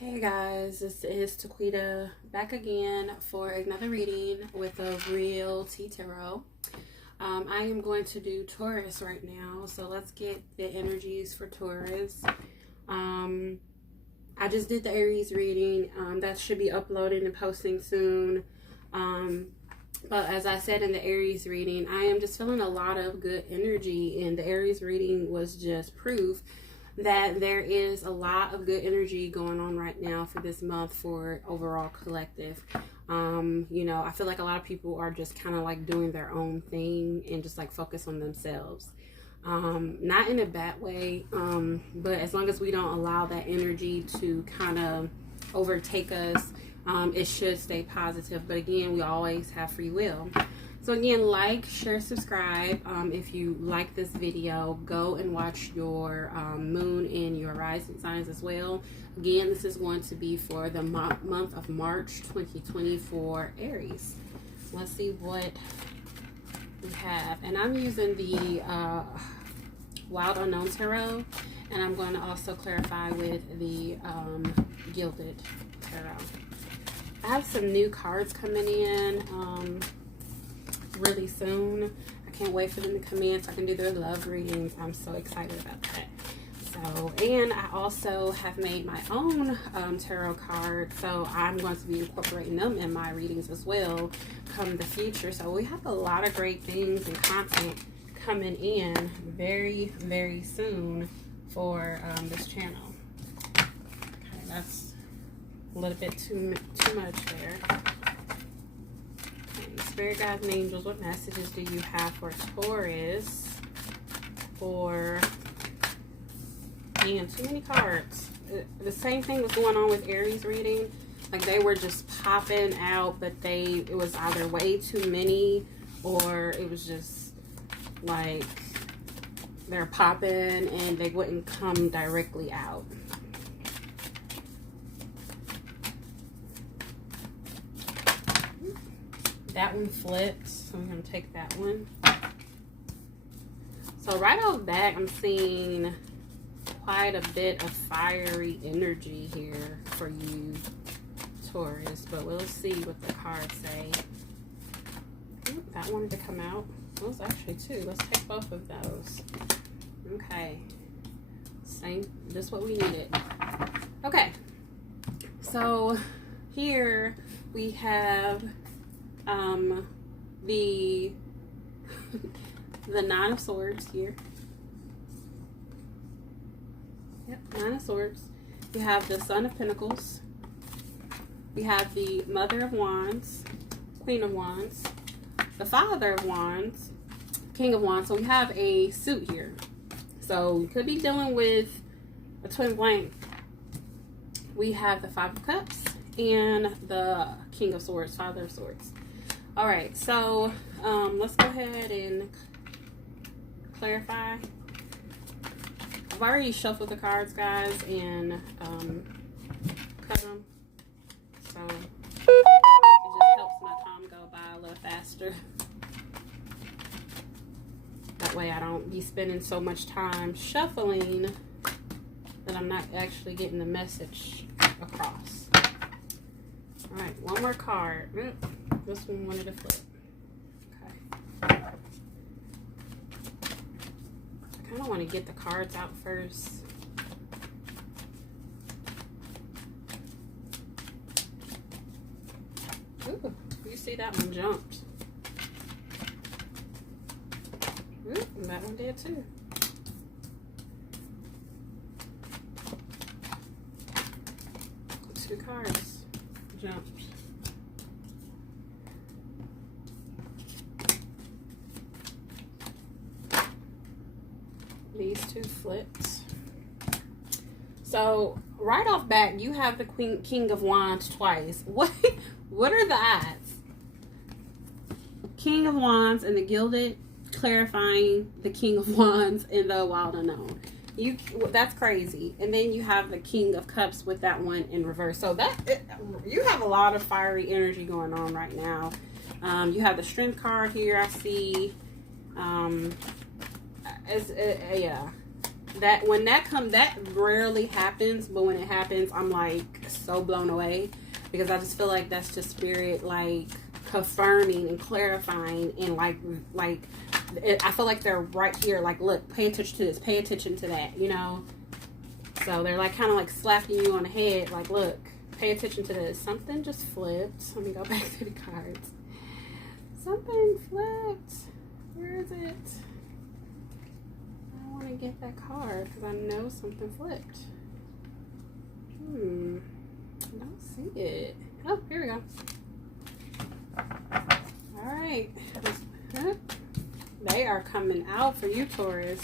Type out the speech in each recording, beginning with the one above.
Hey guys, this is Taquita back again for another reading with a real tea tarot. I am going to do Taurus right now, so let's get the energies for Taurus. I just did the Aries reading. That should be uploading and posting soon. But as I said in the Aries reading, I am just feeling a lot of good energy, and the Aries reading was just proof that there is a lot of good energy going on right now for this month for overall collective. I feel like a lot of people are just kind of like doing their own thing and just like focus on themselves. Not in a bad way, but as long as we don't allow that energy to kind of overtake us, it should stay positive. But again, we always have free will. So again, like, share, subscribe. If you like this video, go and watch your moon and your rising signs as well. Again, this is going to be for the month of March 2020 for Aries. Let's see what we have. And I'm using the Wild Unknown Tarot. And I'm going to also clarify with the Gilded Tarot. I have some new cards coming in. Really soon. I can't wait for them to come in so I can do their love readings. I'm so excited about that. So, and I also have made my own tarot card, so I'm going to be incorporating them in my readings as well come the future. So we have a lot of great things and content coming in very, very soon for this channel. Okay, that's a little bit too much there. Spirit guides and angels, what messages do you have for Taurus? Man, too many cards. The same thing was going on with Aries reading. Like they were just popping out, but it was either way too many or it was just like they're popping and they wouldn't come directly out. That one flipped, so I'm going to take that one. So right off the bat, I'm seeing quite a bit of fiery energy here for you, Taurus. But we'll see what the cards say. Ooh, that wanted to come out. Those actually two. Let's take both of those. Okay. Same. This is what we needed. Okay. So here we have the Nine of Swords here. Yep, Nine of Swords. You have the Son of Pentacles. We have the Mother of Wands, Queen of Wands, the Father of Wands, King of Wands. So we have a suit here. So we could be dealing with a twin flame. We have the Five of Cups and the King of Swords, Father of Swords. All right, so let's go ahead and clarify. I've already shuffled the cards, guys, and cut them. So it just helps my time go by a little faster. That way I don't be spending so much time shuffling that I'm not actually getting the message across. All right, one more card. This one wanted to flip. Okay. I kind of want to get the cards out first. Ooh, you see that one jumped. Ooh, and that one did too. Two cards jumped. These two flips. So right off bat, you have the King of Wands twice. What are the odds? King of Wands and the Gilded, clarifying the King of Wands and the Wild Unknown. That's crazy. And then you have the King of Cups with that one in reverse. So you have a lot of fiery energy going on right now. You have the Strength card here, I see. Yeah. that rarely happens, but when it happens, I'm like so blown away, because I just feel like that's just spirit like confirming and clarifying, and like I feel like they're right here, like, look, pay attention to this, pay attention to that, you know. So they're like kind of like slapping you on the head, like, look, pay attention to this. Something just flipped. Let me go back to the cards. Something flipped. Where is it? I want to get that card because I know something flipped. I don't see it. Oh, here we go. All right. They are coming out for you, Taurus.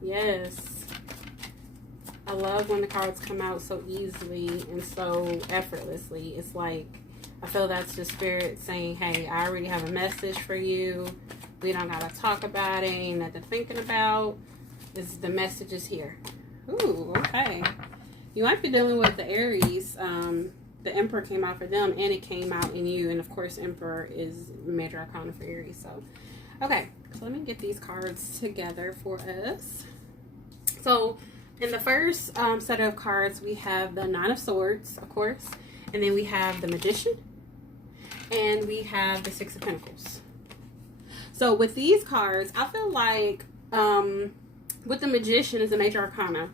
Yes. I love when the cards come out so easily and so effortlessly. It's like, I feel that's just spirit saying, hey, I already have a message for you. We don't gotta talk about it. Ain't nothing thinking about. The message is here. Ooh, okay. You might be dealing with the Aries. The Emperor came out for them, and it came out in you. And of course, Emperor is major arcana for Aries. So, okay. So let me get these cards together for us. So, in the first set of cards, we have the Nine of Swords, of course. And then we have the Magician. And we have the Six of Pentacles. So with these cards, I feel like with the Magician is a major arcana.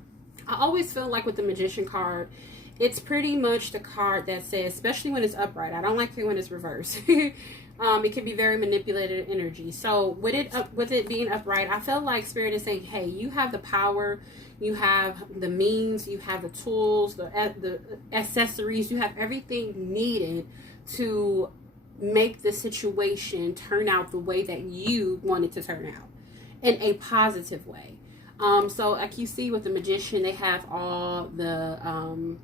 I always feel like with the Magician card, it's pretty much the card that says, especially when it's upright. I don't like it when it's reversed. It can be very manipulated energy. So with it being upright, I feel like Spirit is saying, hey, you have the power, you have the means, you have the tools, the accessories, you have everything needed to make the situation turn out the way that you want it to turn out in a positive way. So like you see with the Magician, they have all the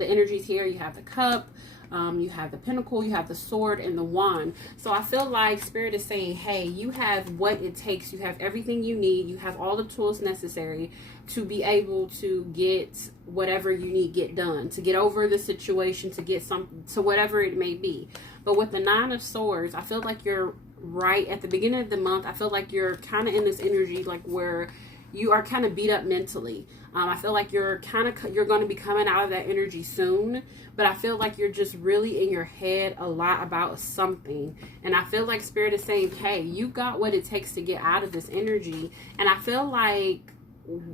energies here. You have the Cup, you have the Pentacle, you have the Sword, and the Wand. So I feel like Spirit is saying, hey, you have what it takes. You have everything you need. You have all the tools necessary to be able to get whatever you need get done, to get over the situation, to get to whatever it may be. But with the Nine of Swords, I feel like you're right at the beginning of the month. I feel like you're kind of in this energy, like where you are kind of beat up mentally. I feel like you're going to be coming out of that energy soon, but I feel like you're just really in your head a lot about something. And I feel like Spirit is saying, hey, you got what it takes to get out of this energy. And I feel like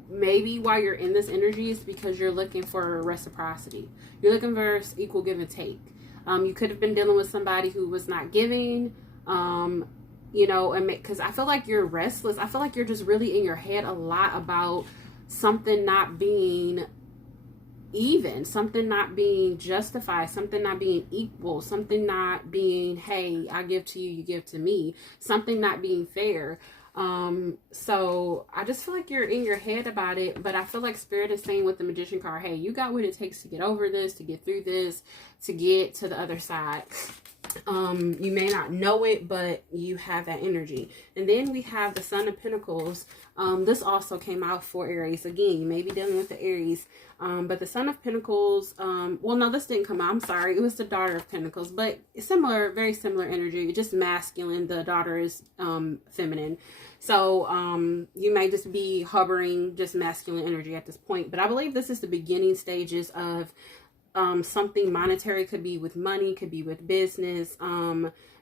maybe while you're in this energy is because you're looking for reciprocity. You're looking for equal give and take. You could have been dealing with somebody who was not giving, you know, and because I feel like you're restless. I feel like you're just really in your head a lot about something not being even, something not being justified, something not being equal, something not being, hey, I give to you, you give to me, something not being fair. So I just feel like you're in your head about it, but I feel like Spirit is saying with the Magician card, hey, you got what it takes to get over this, to get through this, to get to the other side. You may not know it, but you have that energy. And then we have the Son of Pentacles. This also came out for Aries. Again, you may be dealing with the Aries. But the Son of Pentacles, well, no, this didn't come out. I'm sorry. It was the Daughter of Pentacles, but similar, very similar energy, just masculine. The daughter is feminine. So you may just be hovering just masculine energy at this point. But I believe this is the beginning stages of something monetary. Could be with money, could be with business,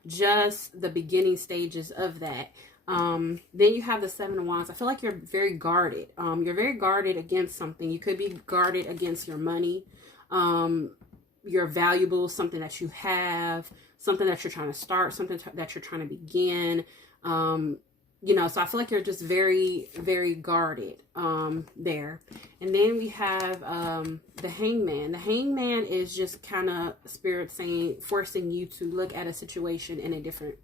just the beginning stages of that. Then you have the Seven of Wands. I feel like you're very guarded. You're very guarded against something. You could be guarded against your money, your valuables, something that you have, something that you're trying to start, something that you're trying to begin. You know, so I feel like you're just very, very guarded there. And then we have the Hangman. The Hangman is just kind of Spirit saying, forcing you to look at a situation in a different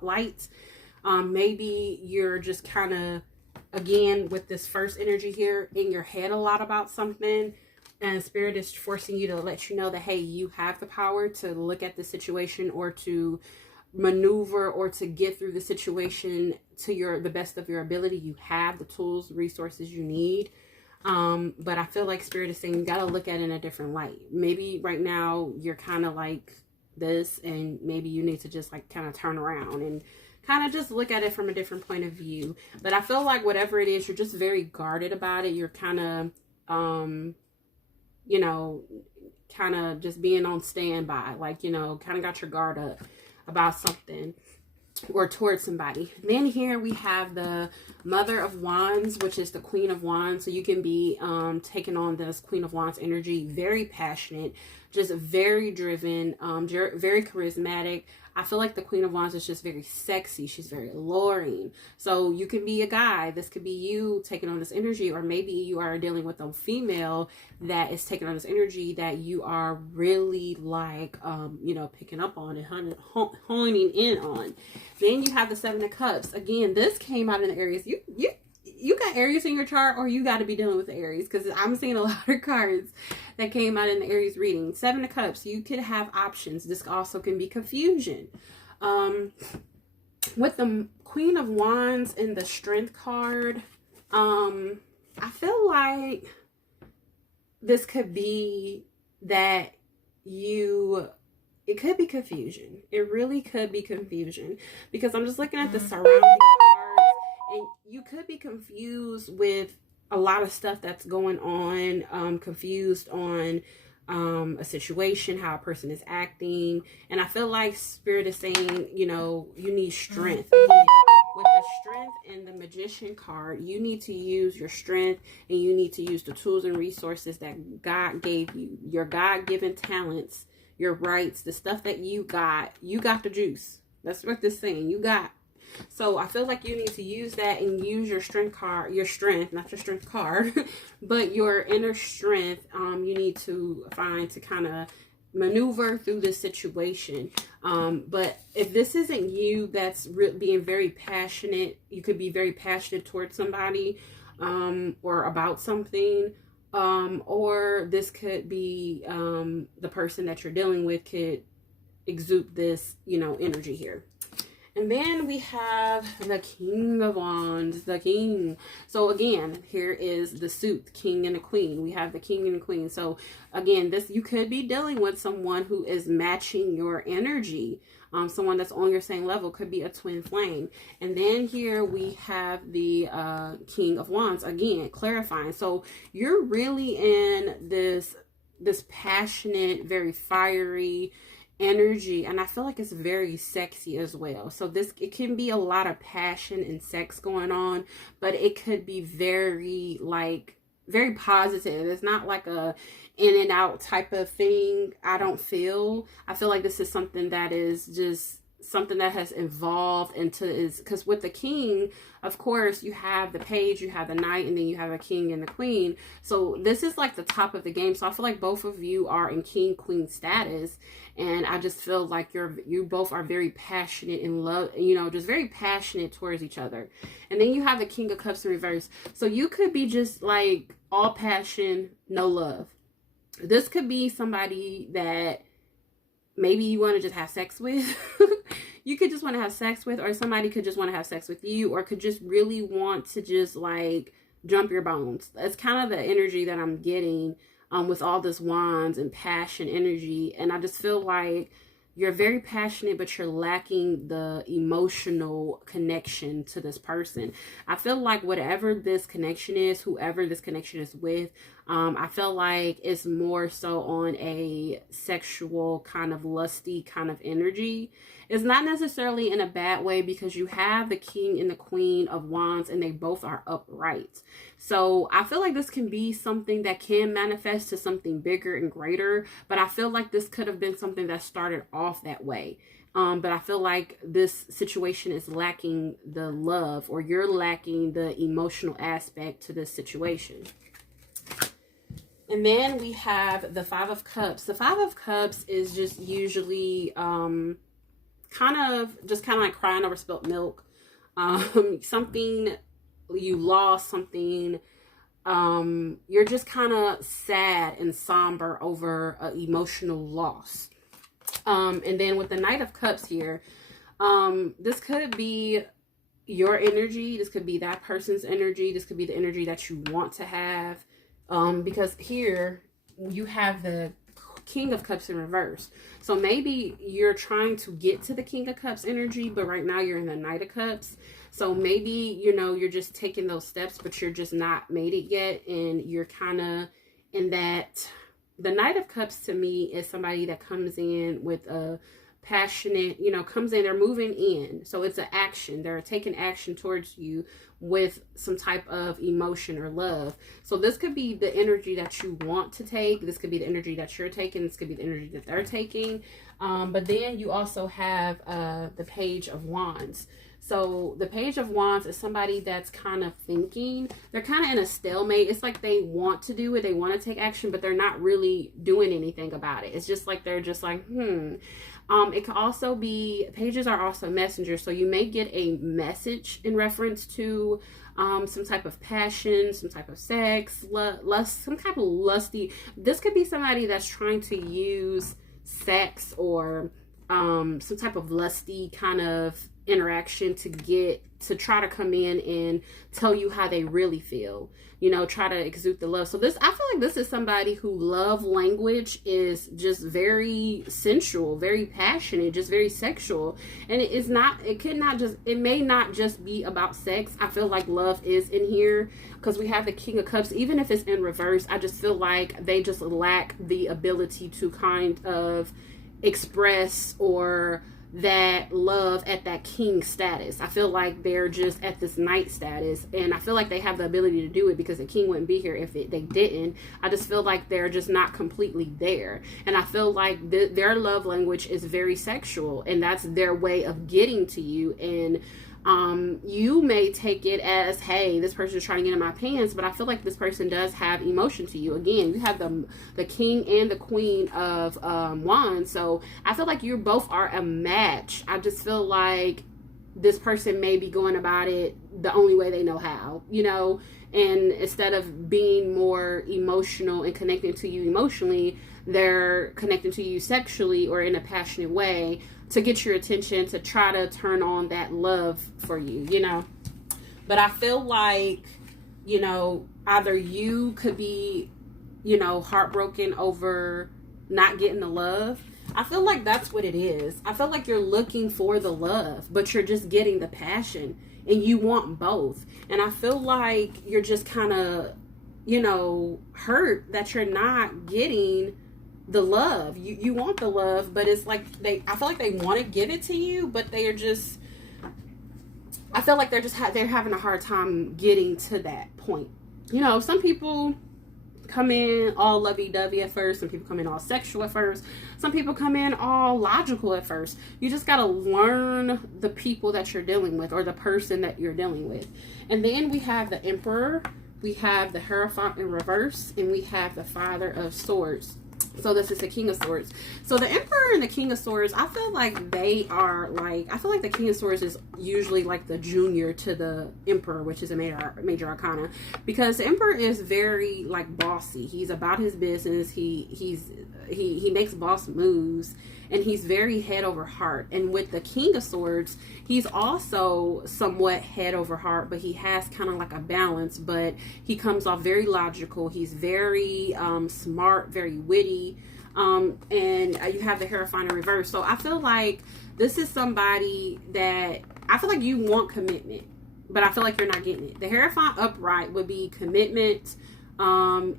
light. Maybe you're just kind of, again, with this first energy here, in your head a lot about something. And Spirit is forcing you to let you know that, hey, you have the power to look at the situation or to maneuver or to get through the situation to the best of your ability. You have the tools, resources you need. But I feel like Spirit is saying you got to look at it in a different light. Maybe right now you're kind of like this, and maybe you need to just like kind of turn around and kind of just look at it from a different point of view. But I feel like whatever it is, you're just very guarded about it. You're kind of, you know, kind of just being on standby, like, you know, kind of got your guard up about something or towards somebody. Then here we have the Mother of Wands, which is the Queen of Wands. So you can be taking on this Queen of Wands energy, very passionate, just very driven, very charismatic. I feel like the Queen of Wands is just very sexy. She's very alluring. So you can be a guy. This could be you taking on this energy, or maybe you are dealing with a female that is taking on this energy that you are really like, you know, picking up on and honing in on. Then you have the Seven of Cups. Again, this came out in the Aries. You got Aries in your chart, or you got to be dealing with the Aries, because I'm seeing a lot of cards that came out in the Aries reading. Seven of Cups, you could have options. This also can be confusion. With the Queen of Wands and the Strength card, I feel like this could be that it could be confusion. It really could be confusion, because I'm just looking at the surrounding cards, and you could be confused with a lot of stuff that's going on, confused on a situation, how a person is acting. And I feel like Spirit is saying, you know, you need strength. Again, with the Strength and the Magician card, you need to use your strength, and you need to use the tools and resources that God gave you, your God-given talents, your rights, the stuff that you got the juice. That's what this is saying. You got. So I feel like you need to use that and use your strength card, not your strength card, but your inner strength. You need to find to kind of maneuver through this situation. But if this isn't you that's being very passionate, you could be very passionate towards somebody, or about something. Or this could be, the person that you're dealing with could exude this, you know, energy here. And then we have the King of Wands, the King. So again, here is the suit, the King and the Queen. We have the King and the Queen. So again, you could be dealing with someone who is matching your energy. Someone that's on your same level, could be a twin flame. And then here we have the King of Wands, again, clarifying. So you're really in this passionate, very fiery energy, and I feel like it's very sexy as well. So it can be a lot of passion and sex going on, but it could be very positive. It's not like a in and out type of thing. I feel like this is something that is just something that has evolved into, because with the King, of course, you have the Page, you have the Knight, and then you have a King and the Queen. So this is like the top of the game. So I feel like both of you are in King Queen status, and I just feel like you both are very passionate in love, you know, just very passionate towards each other. And then you have the King of Cups in reverse. So you could be just like all passion, no love. This could be somebody that maybe you want to just have sex with. You could just want to have sex with, or somebody could just want to have sex with you, or could just really want to just like jump your bones. That's kind of the energy that I'm getting with all this wands and passion energy. And I just feel like you're very passionate, but you're lacking the emotional connection to this person. I feel like whatever this connection is, whoever this connection is with, I feel like it's more so on a sexual kind of lusty kind of energy. It's not necessarily in a bad way, because you have the King and the Queen of Wands, and they both are upright. So I feel like this can be something that can manifest to something bigger and greater, but I feel like this could have been something that started off that way. But I feel like this situation is lacking the love, or you're lacking the emotional aspect to this situation. And then we have the Five of Cups. The Five of Cups is just usually kind of like crying over spilt milk. Something you lost, something you're just kind of sad and somber over an emotional loss. And then with the Knight of Cups here, this could be your energy, this could be that person's energy, this could be the energy that you want to have. Because here you have the King of Cups in reverse. So maybe you're trying to get to the King of Cups energy, but right now you're in the Knight of Cups. So maybe, you know, you're just taking those steps, but you're just not made it yet. And you're kind of in that. The Knight of Cups to me is somebody that comes in with a passionate, you know, comes in, they're moving in. So it's an action. They're taking action towards you with some type of emotion or love. So this could be the energy that you want to take. This could be the energy that you're taking. This could be the energy that they're taking. But then you also have the Page of Wands. So the Page of Wands is somebody that's kind of thinking. They're kind of in a stalemate. It's like they want to do it. They want to take action, but they're not really doing anything about it. It's just like they're just like, It can also be, pages are also messengers. So you may get a message in reference to some type of passion, some type of sex, lust, some type of lusty. This could be somebody that's trying to use sex or some type of lusty kind of interaction to try to come in and tell you how they really feel, you know, try to exude the love. So this, I feel like this is somebody who love language is just very sensual, very passionate, just very sexual. And it may not just be about sex. I feel like love is in here because we have the King of Cups. Even if it's in reverse, I just feel like they just lack the ability to kind of express or that love at that king status. I feel like they're just at this knight status, and I feel like they have the ability to do it because the king wouldn't be here if they didn't. I just feel like they're just not completely there, and I feel like their love language is very sexual, and that's their way of getting to you. And you may take it as, hey, this person is trying to get in my pants, but I feel like this person does have emotion to you. Again, you have the king and the queen of wands, so I feel like you both are a match. I just feel like this person may be going about it the only way they know how, you know, and instead of being more emotional and connecting to you emotionally, they're connecting to you sexually or in a passionate way to get your attention, to try to turn on that love for you, you know. But I feel like, you know, either you could be, you know, heartbroken over not getting the love. I feel like that's what it is. I feel like you're looking for the love, but you're just getting the passion, and you want both. And I feel like you're just kind of, you know, hurt that you're not getting the love. You want the love, but it's like I feel like they want to give it to you, but they are just, I feel like they're having a hard time getting to that point. You know, some people come in all lovey-dovey at first. Some people come in all sexual at first. Some people come in all logical at first. You just got to learn the people that you're dealing with, or the person that you're dealing with. And then we have the Emperor, we have the Hierophant in reverse, and we have the Father of Swords. So this is the King of Swords. So the Emperor and the King of Swords, I feel like they are like, I feel like the King of Swords is usually like the junior to the Emperor, which is a major arcana, because the Emperor is very like bossy. He's about his business. He makes boss moves, and he's very head over heart. And with the King of Swords, he's also somewhat head over heart, but he has kind of like a balance, but he comes off very logical. He's very smart, very witty. And you have the Hierophant in reverse. So I feel like this is somebody that, I feel like you want commitment, but I feel like you're not getting it. The Hierophant upright would be commitment.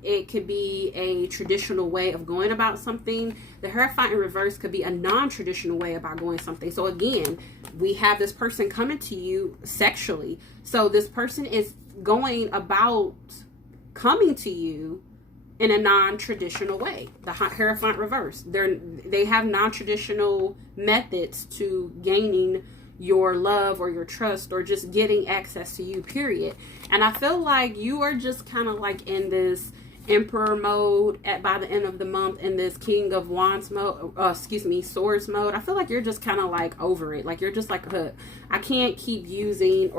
It could be a traditional way of going about something. The Hierophant in reverse could be a non-traditional way about going something. So again, we have this person coming to you sexually. So this person is going about coming to you in a non-traditional way. The Hierophant reverse. They have non-traditional methods to gaining your love or your trust or just getting access to you, period. And I feel like you are just kind of like in this Emperor mode by the end of the month, in this King of Wands mode, Swords mode. I feel like you're just kind of like over it. Like you're just like, I can't keep using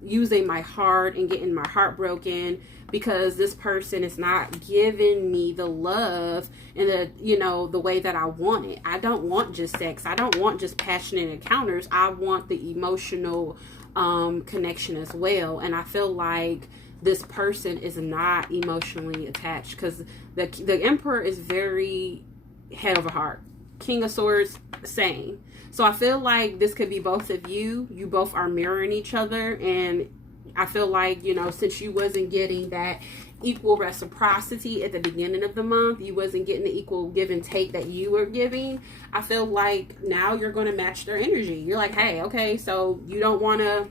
using my heart and getting my heart broken because this person is not giving me the love and the way that I want it. I don't want just sex. I don't want just passionate encounters. I want the emotional connection as well. And I feel like this person is not emotionally attached, because the Emperor is very head over heart. King of Swords, same. So I feel like this could be both of you. You both are mirroring each other, and I feel like, you know, since you wasn't getting that equal reciprocity at the beginning of the month, you wasn't getting the equal give and take that you were giving, I feel like now you're going to match their energy. You're like, hey, okay, so you don't want to,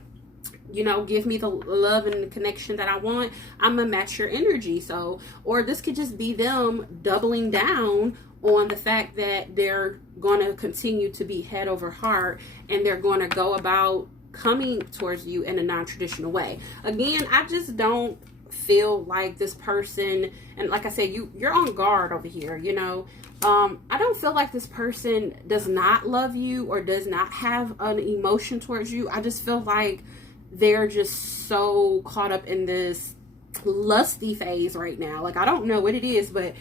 you know, give me the love and the connection that I want. I'm gonna match your energy. So, or this could just be them doubling down on the fact that they're going to continue to be head over heart, and they're going to go about coming towards you in a non-traditional way. Again, I just don't feel like this person, and like I said, you're on guard over here, you know. I don't feel like this person does not love you or does not have an emotion towards you. I just feel like they're just so caught up in this lusty phase right now. Like, I don't know what it is, but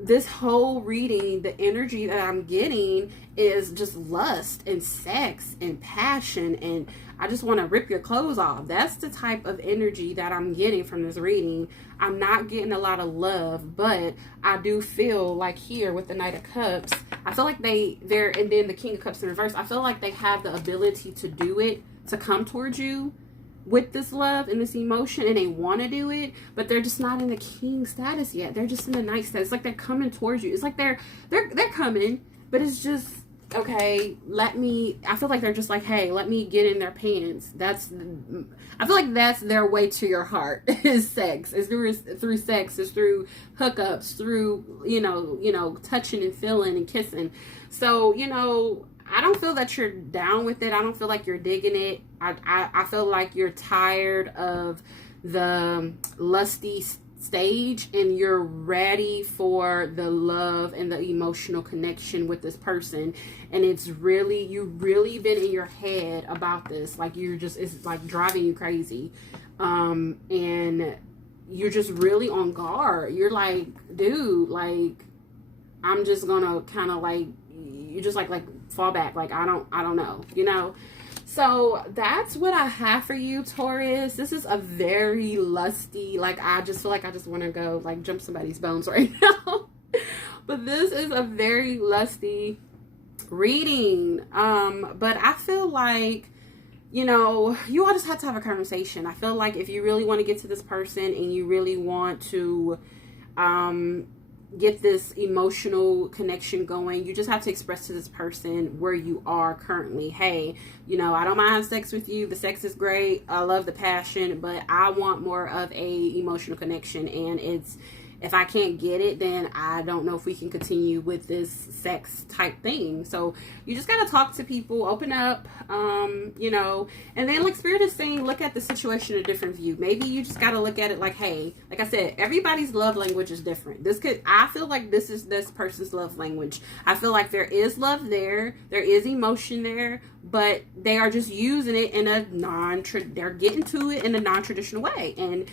this whole reading, the energy that I'm getting is just lust and sex and passion, and I just want to rip your clothes off. That's the type of energy that I'm getting from this reading. I'm not getting a lot of love, but I do feel like here with the Knight of Cups, I feel like they're, and then the King of Cups in reverse, I feel like they have the ability to do it, to come towards you with this love and this emotion, and they want to do it, but they're just not in the king status yet. They're just in the knight status. It's like they're coming towards you. It's like they're coming, but it's just, okay, I feel like they're just like, hey, let me get in their pants. I feel like that's their way to your heart, is sex. It's through sex. It's through hookups, through, you know, touching and feeling and kissing. So, you know, I don't feel that you're down with it. I don't feel like you're digging it. I feel like you're tired of the lusty stage, and you're ready for the love and the emotional connection with this person. And you've really been in your head about this. Like, it's like driving you crazy. And you're just really on guard. You're like, dude, like, I'm just gonna kind of like, you just like fall back. Like, I don't know, you know? So that's what I have for you, Taurus. This is a very lusty, like, I just feel like I just want to go like jump somebody's bones right now. But this is a very lusty reading. But I feel like, you know, you all just have to have a conversation. I feel like if you really want to get to this person and you really want to get this emotional connection going, you just have to express to this person where you are currently. Hey, you know, I don't mind sex with you. The sex is great. I love the passion, but I want more of a emotional connection. And if I can't get it, then I don't know if we can continue with this sex type thing. So you just got to talk to people, open up, you know, and then like Spirit is saying, look at the situation in a different view. Maybe you just got to look at it like, hey, like I said, everybody's love language is different. I feel like this is this person's love language. I feel like there is love there. There is emotion there, but they are just using it in a they're getting to it in a non-traditional way. And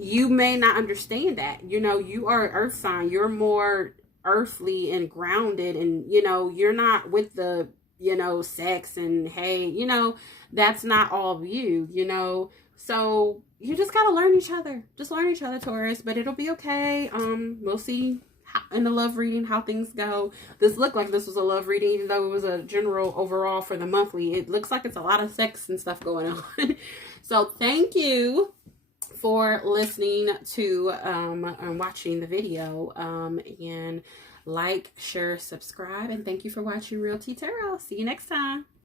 you may not understand that. You know, you are an earth sign. You're more earthly and grounded, and, you know, you're not with the, you know, sex and, hey, you know, that's not all of you, you know. So you just got to learn each other. Just learn each other, Taurus, but it'll be okay. We'll see in the love reading how things go. This looked like this was a love reading, even though it was a general overall for the monthly. It looks like it's a lot of sex and stuff going on. So thank you for listening to and watching the video, and like, share, subscribe, and thank you for watching Real Tea Tarot. See you next time.